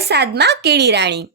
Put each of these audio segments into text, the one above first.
વરસાદમાં કીડી રાણી.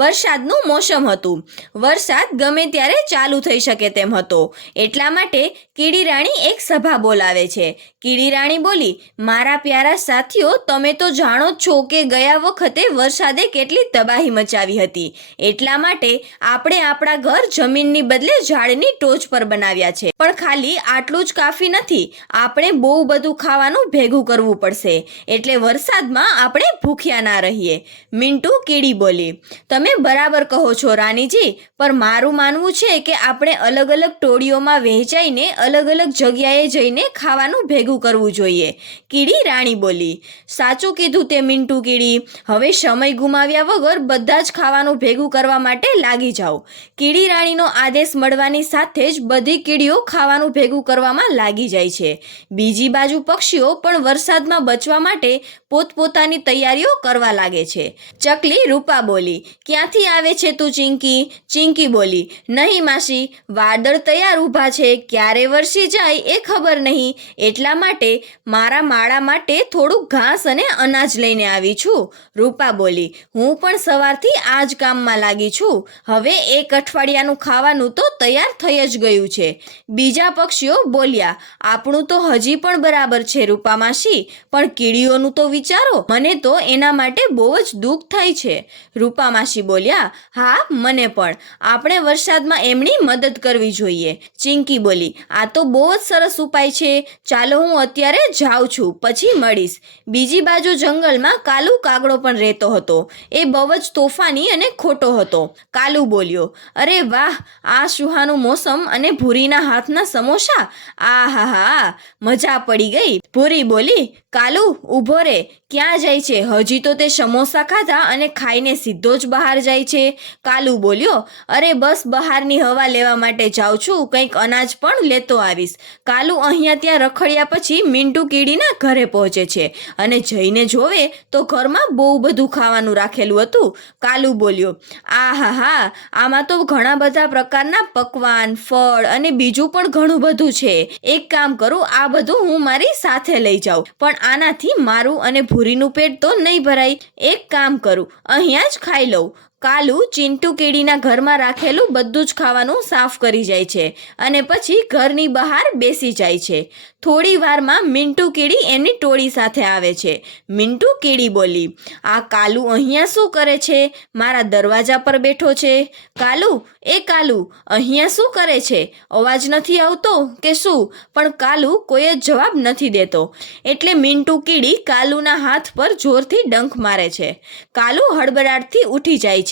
વરસાદનું મોસમ હતું. વરસાદ ગમે ત્યારે ચાલુ થઈ શકે તેમ હતો. એટલા માટે કીડી રાણી એક સભા બોલાવે છે. કીડી રાણી બોલી, મારા પ્યારા સાથીઓ, તમે તો જાણો જ છો કે ગયા વખતે વરસાદે કેટલી તબાહી મચાવી હતી. એટલા માટે આપણે આપણા ઘર જમીનની બદલે ઝાડની ટોચ પર બનાવ્યા છે. પણ ખાલી આટલું જ કાફી નથી. આપણે બહુ બધું ખાવાનું ભેગું કરવું પડશે, એટલે વરસાદમાં આપણે ભૂખ્યા ના રહીએ. મિન્ટુ કીડી બોલી, તમે બરાબર કહો છો રાનીજી, પણ મારું માનવું છે કે આપણે અલગ અલગ ટોળીઓમાં વહેંચાઈને અલગ અલગ જગ્યાએ જઈને ખાવાનું ભેગું કરવું જોઈએ. કીડી રાણી બોલી, સાચું કીધું તે મિન્ટુ કીડી. હવે સમય ગુમાવ્યા વગર બધા જ ખાવાનું ભેગું કરવા માટે લાગી જાઓ. કીડી રાણીનો આદેશ મળવાની સાથે જ બધી કીડીઓ ખાવાનું ભેગું કરવામાં લાગી જાય છે. બીજી બાજુ પક્ષીઓ પણ વરસાદમાં બચવા માટે પોતપોતાની તૈયારીઓ કરવા લાગે છે. ચકલી રૂપા બોલી, ક્યાંથી આવે છે તું ચિંકી? ચિંકી બોલી, નહીં માસી, વાદળ તૈયાર ઊભા છે, ક્યારે વરસી જાય એ ખબર નહીં, એટલા માટે મારા માળા માટે થોડુંક ઘાસ અને અનાજ લઈને આવી છું. રૂપા બોલી, હું પણ સવારથી આ જ કામમાં લાગી છું. હવે એક અઠવાડિયાનું ખાવાનું તો તૈયાર થઈ જ ગયું છે. બીજા પક્ષીઓ બોલ્યા, આપણું તો હજી પણ બરાબર છે રૂપા માસી, પણ કીડીઓનું તો વિચારો, મને તો એના માટે બહુ જ દુઃખ થાય છે. રૂપા માસી બોલ્યા, હા મને પણ. આપણે વરસાદમાં એમની મદદ કરવી જોઈએ. ચિંકી બોલી, આ તો બહુ જ સરસ ઉપાય છે. ચાલો હું અત્યારે જાઉં છું, પછી મળીશ. બીજી બાજુ જંગલમાં કાલુ કાગડો પણ રહેતો હતો. એ બહુ જ તોફાની અને ખોટો હતો. કાલુ બોલ્યો, અરે વાહ, આ સુહાનું મોસમ અને ભૂરીના હાથના સમોસા, આ હા હા, મજા પડી ગઈ. ભૂરી બોલી, કાલુ ઊભો રે, ક્યાં જાય છે? હજી તો તે સમોસા ખાધા અને ખાઈને સીધો જ બહાર જાય છે. કાલુ બોલ્યો, અરે બસ બહારની હવા લેવા માટે જાઉં છું, કંઈક અનાજ પણ લેતો આવીશ. કાલુ અહીંયા ત્યાં રખડ્યા પછી મિન્ટુ કીડીના ઘરે પહોંચે છે અને જઈને જોવે તો ઘરમાં બહુ બધું ખાવાનું રાખેલું હતું. કાલુ બોલ્યો, આ હા હા, આમાં તો ઘણા બધા પ્રકારના પકવાન, ફળ અને બીજું પણ ઘણું બધું છે. એક કામ કરું, આ બધું હું મારી સાથે લઈ જાઉં, પણ આનાથી મારું અને ભૂરીનું પેટ તો નહીં ભરાય. એક કામ કરું, અહીંયા જ ખાઈ લઉં. કાલુ ચિન્ટુ કીડીના ઘરમાં રાખેલું બધું જ ખાવાનું સાફ કરી જાય છે અને પછી ઘરની બહાર બેસી જાય છે. થોડી વારમાં મિન્ટુ કીડી એની ટોળી સાથે આવે છે. મિન્ટુ કીડી બોલી, આ કાલુ અહીંયા શું કરે છે? મારા દરવાજા પર બેઠો છે. કાલુ, એ કાલુ, અહીંયા શું કરે છે? અવાજ નથી આવતો કે શું? પણ કાલુ કોઈ જ જવાબ નથી દેતો. એટલે મિન્ટુ કીડી કાલુના હાથ પર જોરથી ડંખ મારે છે. કાલુ હડબડાટથી ઉઠી જાય છે.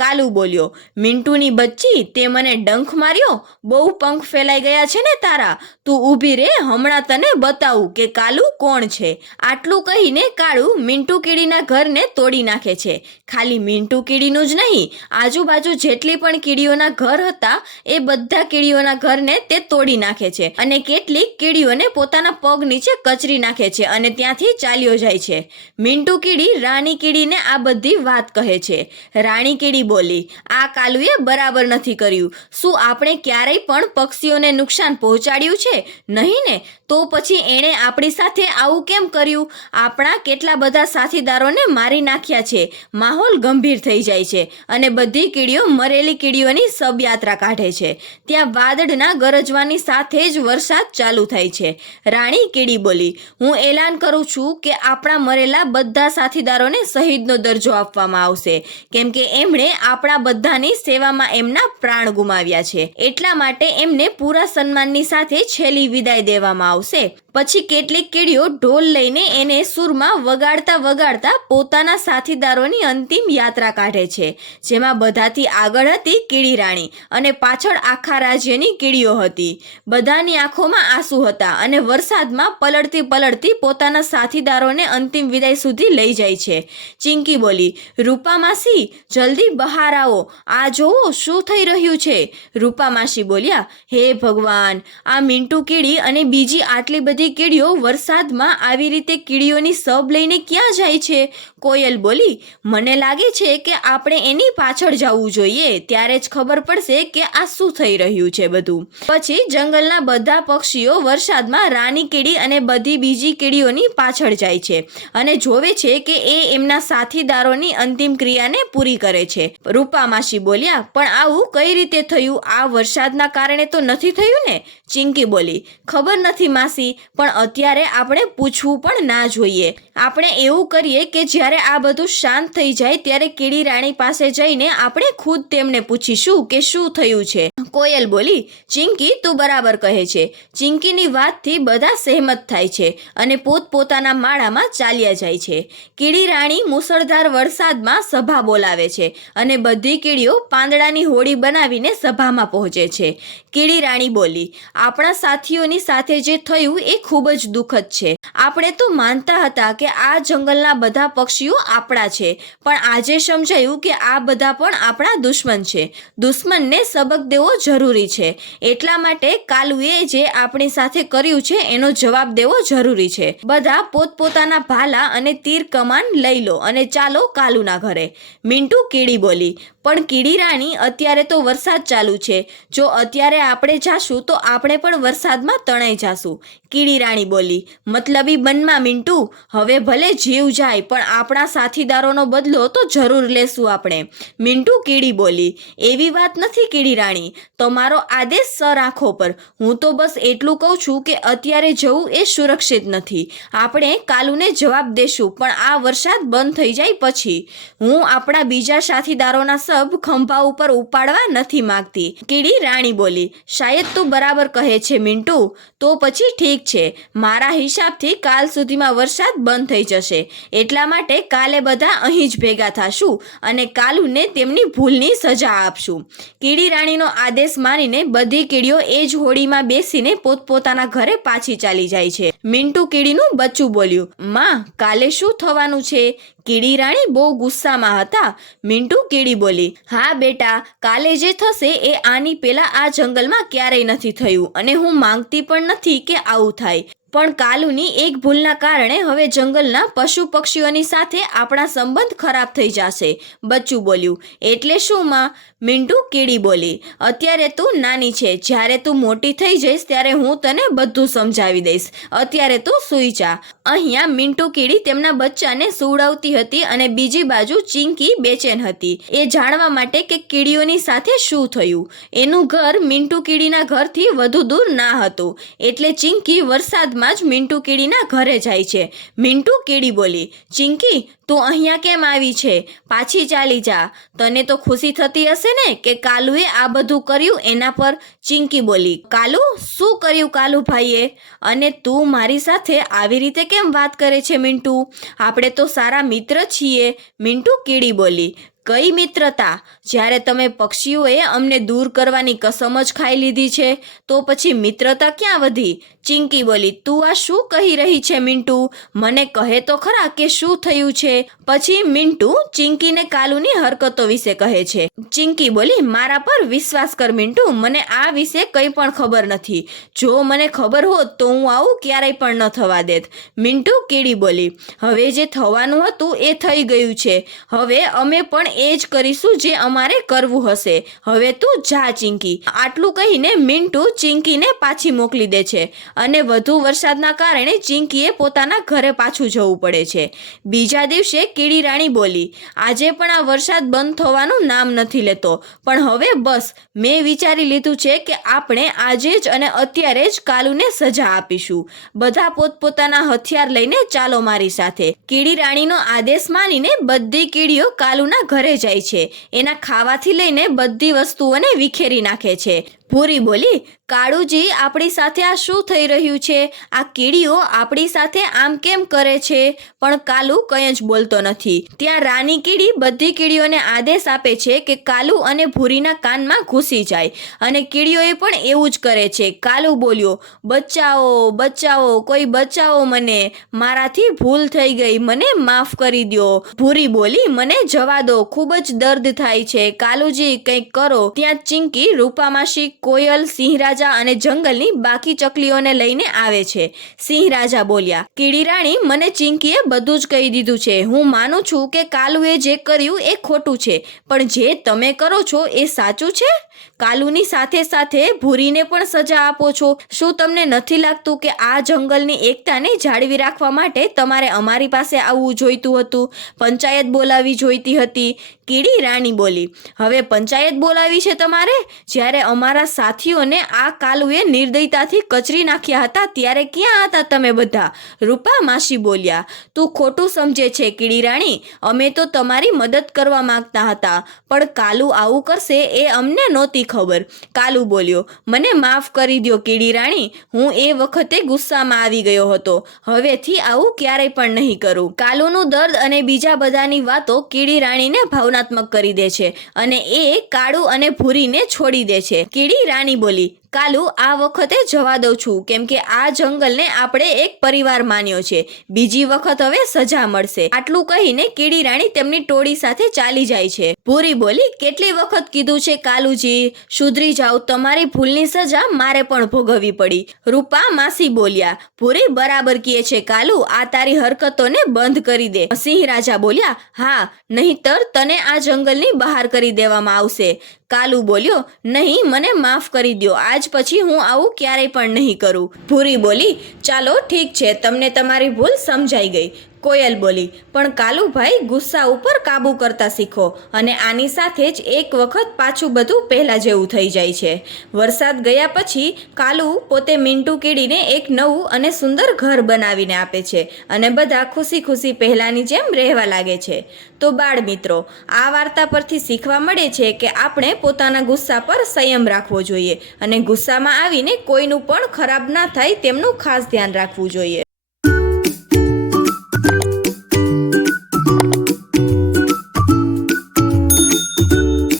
કાલુ બોલ્યો, મિન્ટુની બચ્ચી, તે મને ડંખ માર્યો? બહુ પંખ ફેલાઈ ગયા છે ને તારા? તું ઊભી રે, હમણાં તને બતાવું કે કાલુ કોણ છે. આટલું કહીને કાળુ મિન્ટુ કીડીના ઘરને તોડી નાખે છે. ખાલી મિન્ટુ કીડીનું જ નહીં, આજુબાજુ જેટલી પણ કીડીઓના ઘર હતા એ બધા કીડીઓના ઘરને તે તોડી નાખે છે અને કેટલીક કીડીઓને પોતાના પગ નીચે કચરી નાખે છે અને ત્યાંથી ચાલ્યો જાય છે. મિન્ટુ કીડી રાણી કીડીને આ બધી વાત કહે છે. રાણી કીડી બોલી, આ કાલુએ બરાબર નથી કર્યું. શું આપણે ક્યારેય પણ પક્ષીઓને નુકસાન પહોંચાડ્યું છે? નહીં ને? તો પછી એણે આપણી સાથે આવું કેમ કર્યું? આપણા કેટલા બધા સાથીદારોને મારી નાખ્યા છે. માહોલ ગંભીર થઈ જાય છે અને બધી કીડીઓ મરેલી કીડીઓની શબયાત્રા કાઢે છે. ત્યાં વાદળના ગરજવાની સાથે જ વરસાદ ચાલુ થાય છે. રાણી કીડી બોલી, હું એલાન કરું છું કે આપણા મરેલા બધા સાથીદારોને શહીદનો દરજ્જો આપવામાં આવશે, કેમ કે એમણે આપણા બધાની સેવામાં એમના પ્રાણ ગુમાવ્યા છે. એટલા માટે એમને પૂરા સન્માનની સાથે છેલ્લી વિદાય દેવામાં આવશે. પછી કેટલીક કીડીઓ ઢોલ લઈને એને સૂરમાં વગાડતા વગાડતા પોતાના સાથીદારોની અંતિમ યાત્રા કાઢે છે. જેમાં બધાથી આગળ હતી કીડી રાણી અને પાછળ આખા રાજ્યની કીડીઓ હતી. બધાની આંખોમાં આંસુ હતા અને વરસાદમાં પલળતી પલળતી પોતાના સાથીદારોને અંતિમ વિદાય સુધી લઈ જાય છે. ચિંકી બોલી, રૂપા માસી, જલ્દી બહાર આવો, આ જોવો શું થઈ રહ્યું છે. રૂપા માસી બોલ્યા, હે ભગવાન, આ મિન્ટુ કીડી અને બીજી આટલી બધી બધી કીડીઓ વરસાદમાં આવી રીતે કીડીઓની સબ લઈને ક્યાં જાય છે? કોયલ બોલી, મને લાગે છે કે આપણે એની પાછળ જવું જોઈએ, ત્યારે જ ખબર પડશે કે આ શું થઈ રહ્યું છે બધું. પછી જંગલના બધા પક્ષીઓ વરસાદમાં રાની કીડી અને બધી બીજી કીડીઓની પાછળ જાય છે અને જોવે છે કે એ એમના સાથીદારોની અંતિમ ક્રિયાને પૂરી કરે છે. રૂપા માસી બોલ્યા, પણ આવું કઈ રીતે થયું? આ વરસાદના કારણે તો નથી થયું ને? ચિંકી બોલી, ખબર નથી માસી, પણ અત્યારે આપણે પૂછવું પણ ના જોઈએ. આપણે એવું કરીએ કે જ્યારે આ બધું શાંત થઈ જાય ત્યારે કીડી રાણી પાસે જઈને આપણે ખુદ તેમને પૂછીશું કે શું થયું છે. કોયલ બોલી, ચિંકી તું બરાબર કહે છે. ચિંકીની વાતથી બધા સહેમત થાય છે અને પોતપોતાના માળામાં ચાલ્યા જાય છે. કીડી રાણી મુસળધાર વરસાદમાં સભા બોલાવે છે અને બધી કીડીઓ પાંદડાની હોડી બનાવીને સભામાં પહોંચે છે. કીડી રાણી બોલી, આપણા સાથીઓની સાથે જે થયું એ ખૂબ જ દુઃખદ છે. આપણે તો માનતા હતા કે આ જંગલના બધા પક્ષીઓ આપણા છે, પણ આજે સમજાયું કે આ બધા પણ આપણા દુશ્મન છે. દુશ્મનને સબક દેવો જરૂરી છે. એટલા માટે કાલુએ જે આપણી સાથે કર્યું છે એનો જવાબ દેવો જરૂરી છે. બધા પોતપોતાના ભાલા અને તીર કમાન લઈ લો અને ચાલો કાલુના ઘરે. મિન્ટુ કીડી બોલી, પણ કીડી રાણી અત્યારે તો વરસાદ ચાલુ છે. જો અત્યારે આપણે જાશું તો આપણે પણ વરસાદમાં તણાઈ જાશું. કીડી રાણી બોલી, મતલબી બનમાં મિન્ટુ, હવે ભલે જીવ જાય પણ આપણા સાથીદારોનો બદલો તો જરૂર લેશું આપણે. મિન્ટુ કીડી બોલી, એવી વાત નથી કીડી રાણી, તમારો આદેશ સર આંખો પર. હું તો બસ એટલું કહું છું કે અત્યારે જવું એ સુરક્ષિત નથી. આપણે કાલુને જવાબ દેશું પણ આ વરસાદ બંધ થઈ જાય પછી. હું આપણા બીજા સાથીદારોના સબ ખંભા ઉપર ઉપાડવા નથી માંગતી. કીડી રાણી બોલી, શાયદ તું બરાબર કહે છે મિન્ટુ, તો પછી ઠીક છે. મારા હિસાબથી કાલ સુધીમાં વરસાદ બંધ થઈ જશે. એટલા માટે કાલે બધા અહીં જ ભેગા થશું અને કાલુને તેમની ભૂલની સજા આપશું. કીડી રાણીનો આદેશ માનીને બધી કીડીઓ એ જ હોડીમાં બેસીને પોતપોતાના ઘરે પાછી ચાલી જાય છે. મિન્ટુ કીડીનું બચ્ચું બોલ્યું, માં, કાલે શું થવાનું છે? કીડી રાણી બહુ ગુસ્સામાં હતા. મિન્ટુ કીડી બોલી, હા બેટા, કાલે જે થશે એ આની પહેલા આ જંગલમાં ક્યારેય નથી થયું અને હું માંગતી પણ નથી કે આવું થાય. પણ કાલુની એક ભૂલના કારણે હવે જંગલના પશુ પક્ષીઓની સાથે આપણા સંબંધ ખરાબ થઈ જશે. બચ્ચું બોલ્યું, એટલે શું માં? મિન્ટુ કીડી બોલી, અત્યારે તું નાની છે, જ્યારે તું મોટી થઈ જઈશ ત્યારે હું તને બધું સમજાવી દઈશ. અત્યારે તું સૂઈ જા. અહીંયા મિન્ટુ કીડી તેમના બચ્ચાને સુવડાવતી હતી અને બીજી બાજુ ચિંકી બેચેન હતી એ જાણવા માટે કે કીડીઓની સાથે શું થયું. એનું ઘર મિન્ટુ કીડીના ઘરથી વધુ દૂર ના હતું, એટલે ચિંકી વરસાદ જ મિન્ટુ કીડીના ઘરે જાય છે. મિન્ટુ કીડી બોલી, ચિંકી તું અહીંયા કેમ આવી છે? પાછી ચાલી જા. તને તો ખુશી થતી હશે ને કે કાલુએ આ બધું કર્યું એના પર? ચિંકી બોલી, કાલુ? શું કર્યું કાલુ ભાઈએ? અને તું મારી સાથે આવી રીતે કેમ વાત કરે છે મિન્ટુ? આપણે તો સારા મિત્ર છીએ. મિન્ટુ કીડી બોલી, કઈ મિત્રતા? જ્યારે તમે પક્ષીઓએ અમને દૂર કરવાની કસમ જ ખાઈ લીધી છે તો પછી મિત્રતા ક્યાં વધી? ચિંકી બોલી, તું આ શું કહી રહી છે મિન્ટુ? મને કહે તો ખરા કે શું થયું છે? પછી મિન્ટુ ચિંકીને કાલુની હરકતો વિશે કહે છે. ચિંકી બોલી, મારા પર વિશ્વાસ કર મિન્ટુ, મને આ વિશે કંઈ પણ ખબર નથી. જો મને ખબર હોત તો હું આવું ક્યારેય પણ ન થવા દેત. મિન્ટુ કીડી બોલી, હવે જે થવાનું હતું એ થઈ ગયું છે. હવે અમે પણ એ જ કરીશું જે અમારે કરવું હશે. હવે તું જા ચિંકી. આટલું કહીને મિન્ટુ ચિંકીને પાછી મોકલી દે છે અને વધુ વરસાદના કારણે ચિંકીએ પોતાના ઘરે પાછું જવું પડે છે. બીજા દિવસે કીડી રાણી બોલી, આજે પણ આ વરસાદ બંધ થવાનું નામ નથી લેતો, પણ હવે બસ મેં વિચારી લીધું છે કે આપણે આજે જ અને અત્યારે જ કાલુને સજા આપીશું. બધા પોતપોતાના હથિયાર લઈને ચાલો મારી સાથે. કીડી રાણીનો આદેશ માનીને બધી કીડીઓ કાલુના ઘરે જાય છે. એના ખાવાથી લઈને બધી વસ્તુઓને વિખેરી નાખે છે. ભૂરી બોલી, કાળુજી, આપણી સાથે આ શું થઈ રહ્યું છે? આ કીડીઓ આપણી સાથે આમ કેમ કરે છે? પણ કાલુ કંઈ જ બોલતો નથી. ત્યાં રાની કીડી બધી કીડીઓને આદેશ આપે છે કે કાલુ અને ભૂરીના કાનમાં ઘૂસી જાય અને કીડીઓએ પણ એવું જ કરે છે. કાલુ બોલ્યો, બચાવો, બચાવો, કોઈ બચાવો મને, મારાથી ભૂલ થઈ ગઈ, મને માફ કરી દો. ભૂરી બોલી, મને જવા દો, ખૂબ જ દર્દ થાય છે. કાલુજી કંઈક કરો. ત્યાં ચિંકી, રૂપા માસી, કોયલ, સિંહ રાજા અને જંગલની બાકી ચકલીઓને લઈને આવે છે. સિંહ રાજા બોલ્યા, કીડી રાણી, મને ચિંકીએ બધું જ કહી દીધું છે. હું માનું છું કે કાલુએ જે કર્યું એ ખોટું છે, પણ જે તમે કરો છો એ સાચું છે. કાલુની સાથે સાથે ભૂરીને પણ સજા આપો છો. શું તમને નથી લાગતું કે આ જંગલની એકતાને જાળવી રાખવા માટે તમારે અમારી પાસે આવવું જોઈતું હતું, પંચાયત બોલાવી જોઈતી હતી? કીડી રાણી બોલી, હવે પંચાયત બોલાવી છે તમારે? જ્યારે અમારા સાથીઓને આ કાલુએ નિર્દયતાથી કચરી નાખ્યા હતા ત્યારે ક્યાં હતા તમે બધા? રૂપા માસી બોલ્યા, તું ખોટું સમજે છે કીડી રાણી. અમે તો તમારી મદદ કરવા માંગતા હતા, પણ કાલુ આવું કરશે એ અમને નહોતી ખબર. કાલુ બોલ્યો, મને માફ કરી દો કીડી રાણી, હું એ વખતે ગુસ્સામાં આવી ગયો હતો. હવેથી આવું ક્યારેય પણ નહીં કરું. કાલુનું દર્દ અને બીજા બધાની વાતો કીડી રાણીને ભાવનાત્મક કરી દે છે અને એ કાળુ અને ભૂરીને છોડી દે છે. કીડી રાણી બોલી, કાલુ, આ વખતે જવા દઉં છું, કેમ કે આ જંગલને આપણે એક પરિવાર માન્યો છે. બીજી વખત હવે સજા મળશે. આટલું કહીને કીડી રાણી તેમની ટોળી સાથે ચાલી જાય છે. ભૂરી બોલી, કેટલી વખત કીધું છે કાલુજી, સુધરી જાઓ, તમારી ભૂલની સજા મારે પણ ભોગવવી પડી. રૂપા માસી બોલ્યા, ભૂરી બરાબર કહે છે કાલુ, આ તારી હરકતોને બંધ કરી દે. સિંહ રાજા બોલ્યા, હા, નહીંતર તને આ જંગલની બહાર કરી દેવામાં આવશે. કાલુ બોલ્યો, નહીં, મને માફ કરી દો, આજ પછી હું આવું ક્યારેય પણ નહીં કરું. ભૂરી બોલી, ચાલો ઠીક છે, તમને તમારી ભૂલ સમજાઈ ગઈ. કોયલ બોલી, પણ કાલુભાઈ, ગુસ્સા ઉપર કાબુ કરતા શીખો, અને આની સાથે જ એક વખત પાછું બધું પહેલાં જેવું થઈ જાય છે. વરસાદ ગયા પછી કાલુ પોતે મિન્ટુ કીડીને એક નવું અને સુંદર ઘર બનાવીને આપે છે અને બધા ખુશી ખુશી પહેલાંની જેમ રહેવા લાગે છે. તો બાળ મિત્રો, આ વાર્તા પરથી શીખવા મળે છે કે આપણે પોતાના ગુસ્સા પર સંયમ રાખવો જોઈએ અને ગુસ્સામાં આવીને કોઈનું પણ ખરાબ ના થાય તેમનું ખાસ ધ્યાન રાખવું જોઈએ.